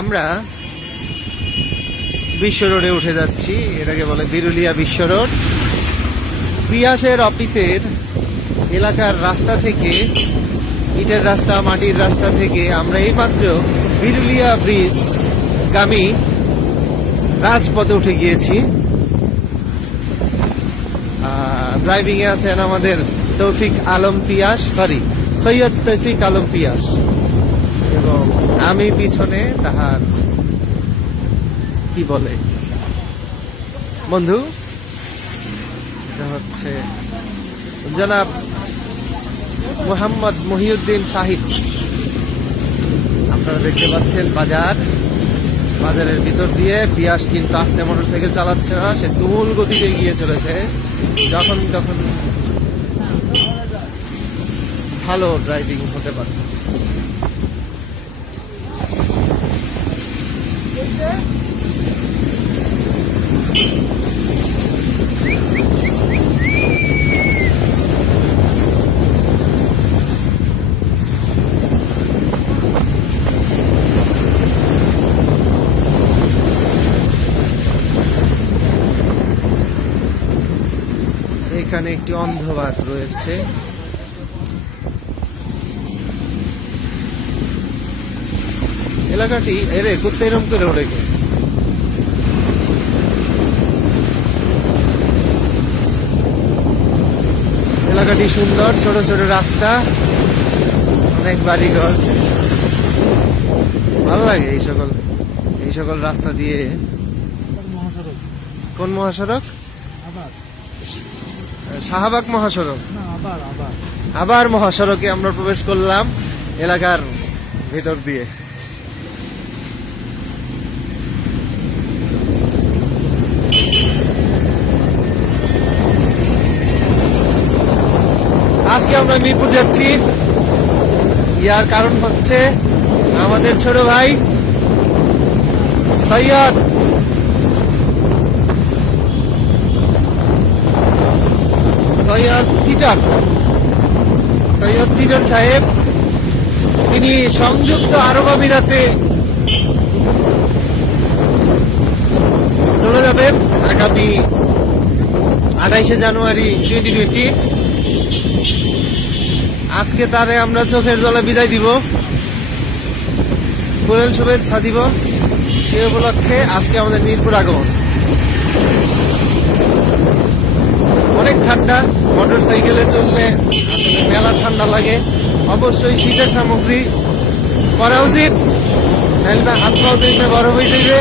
আমরা বিশ্ব রোডে উঠে যাচ্ছি। এটাকে বলে বিরুলিয়া বিশ্ব রোড। পিয়াসের অফিসের এলাকার রাস্তা থেকে, ইটের রাস্তা, মাটির রাস্তা থেকে আমরা এইমাত্র বিরুলিয়া ব্রিজ গামী রাজপথে উঠে গিয়েছি। ড্রাইভিং এ আছেন আমাদের তৌফিক আলম পিয়াস, সৈয়দ তৌফিক আলম পিয়াস, এবং আমি পিছনে তাহার কি বলে বন্ধু, এটা হচ্ছে জনাব মোহাম্মদ মহিউদ্দিন সাহিদ। আপনারা দেখতে পাচ্ছেন বাজারের ভিতর দিয়ে পিয়াস কিন্তু আস্তে মোটরসাইকেল চালাচ্ছে না, সে তুমুল গতিতে এগিয়ে চলেছে। যখন তখন ভালো ড্রাইভিং হতে পারে। এখানে একটি অন্ধবাদ রয়েছে। এলাকাটি এরে করতে এরম করে ওড়ে, এলাকাটি সুন্দর, ছোট ছোট রাস্তা, অনেক বাড়িঘর, ভালো লাগে এই সকল রাস্তা দিয়ে। কোন মহাসড়ক? শাহবাগ মহাসড়ক। আবার মহাসড়কে আমরা প্রবেশ করলাম এলাকার ভেতর দিয়ে। আজকে আমরা মিরপুর যাচ্ছি। ইয়ার কারণ হচ্ছে আমাদের ছোট ভাই সৈয়দ টিটন সাহেব, তিনি সংযুক্ত আরব আমিরাতে চলে যাবেন আগামী 28শে জানুয়ারি 2020। আজকে তারে আমরা চোখের জলে বিদায় দিব, ফুলেল শুভেচ্ছা দিব। সে উপলক্ষে আজকে আমাদের মিরপুর আগমন। অনেক ঠান্ডা, মোটর সাইকেলে চললে আসলে মেলা ঠান্ডা লাগে। অবশ্যই শীতের সামগ্রী করা উচিত, নাহলে হাত পাও দেখবে বরফ হয়ে যাবে।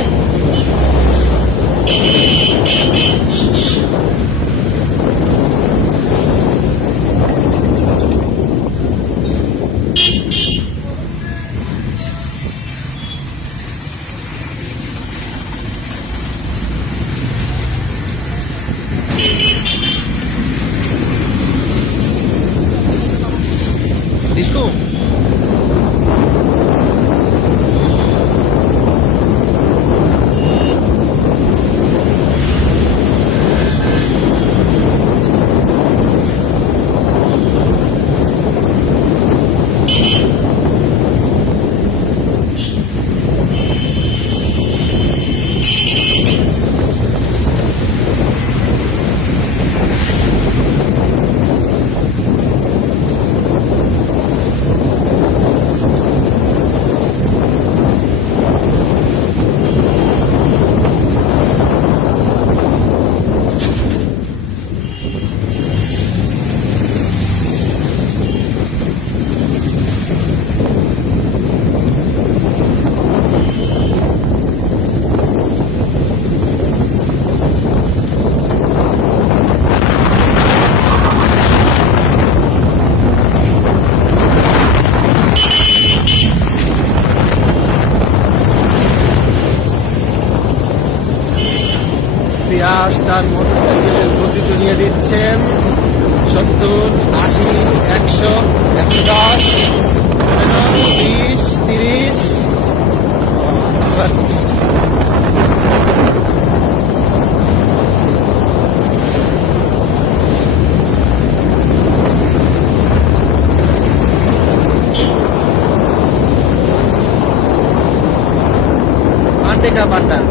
Disco. পিয়াস তার মোটরসাইকেলের গতি চড়িয়ে দিচ্ছেন 70, 80, 100, 110, 20, 30। Mega bundle.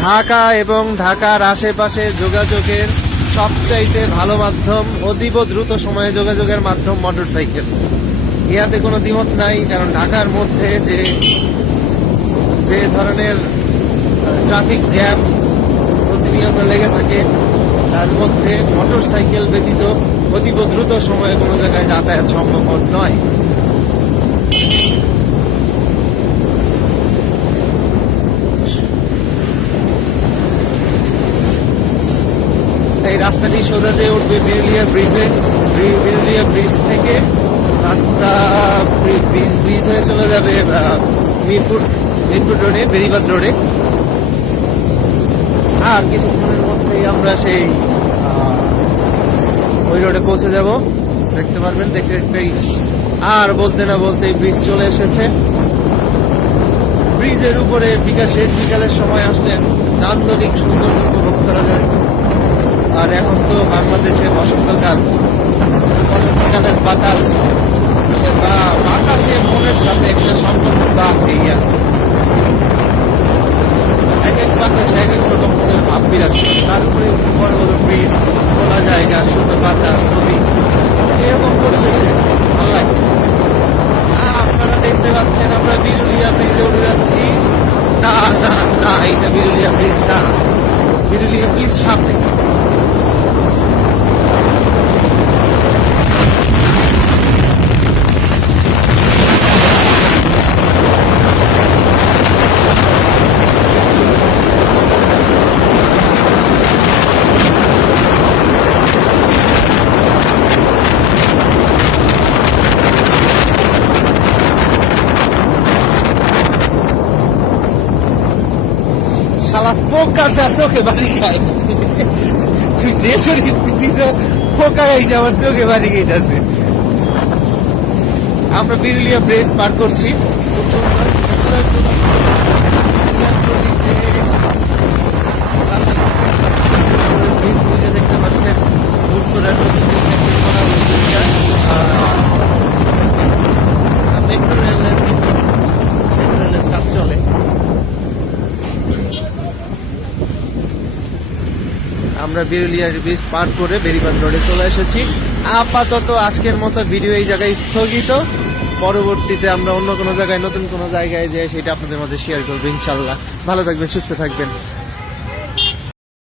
ঢাকা এবং ঢাকার আশেপাশে যোগাযোগের সবচাইতে ভালো মাধ্যম, অতীব দ্রুত সময়ে যোগাযোগের মাধ্যম মোটরসাইকেল। ইহাতে কোনো দ্বিমত নাই, কারণ ঢাকার মধ্যে যে ধরনের ট্রাফিক জ্যাম প্রতিনিয়ত লেগে থাকে, তার মধ্যে মোটরসাইকেল ব্যতীত অতীব দ্রুত সময়ে কোনো জায়গায় যাতায়াত সম্ভব নয়। এই রাস্তাটি সোজা যে উঠবে বিরুলিয়া ব্রিজে, বিরুলিয়া ব্রিজ থেকে রাস্তা ব্রিজ হয়ে চলে যাবে মিরপুর রোডে, বেরিবাদ রোডে। আর কিছুক্ষণের মধ্যেই আমরা সেই ওই রোডে পৌঁছে যাব। দেখতে পারবেন, দেখতে দেখতেই আর বলতে না বলতেই ব্রিজ চলে এসেছে। ব্রিজের উপরে শেষ বিকালের সময় আসলেন নান্দনিক সৌন্দর্য উপভোগ করা যায়। আর এখন তো বাংলাদেশে বসন্তকাল, বসন্তকালের বাতাস বা বাতাসে মনের সাথে একটা সম্পর্ক তো আছেই আছে। এক এক বাতাসে এক এক রকম মনের ভাব বিরাজ করে। তার উপরে বড় বড় ব্রিজ, খোলা জায়গা, সুন্দর বাতাস, নদী, এরকম পরিবেশে ভালো লাগে। আপনারা দেখতে পাচ্ছেন আমরা বিরুলিয়া ব্রিজে উঠে যাচ্ছি। না না না, এটা বিরুলিয়া ব্রিজ না, বিরুলিয়া ব্রিজ সামনে। শালা পোকাটা চোখে বাড়ি খায়। তুই যে চড়িস পোকা এসে আমার চোখে বাড়ি গেছে। আমরা বিরুলিয়া ব্রিজ পার করছি, খুব সুন্দর। ব্রিজে দেখতে পাচ্ছেন উত্তরের মেট্রো রেলের কাজ চলে। আমরা বিরুলিয়ার ব্রিজ পার করে বেরিবাদ রোডে চলে এসেছি। আপাতত আজকের মতো ভিডিও এই জায়গায় স্থগিত। পরবর্তীতে আমরা অন্য কোনো জায়গায়, নতুন কোনো জায়গায় যাই, সেটা আপনাদের মাঝে শেয়ার করবো ইনশাল্লাহ। ভালো থাকবেন, সুস্থ থাকবেন।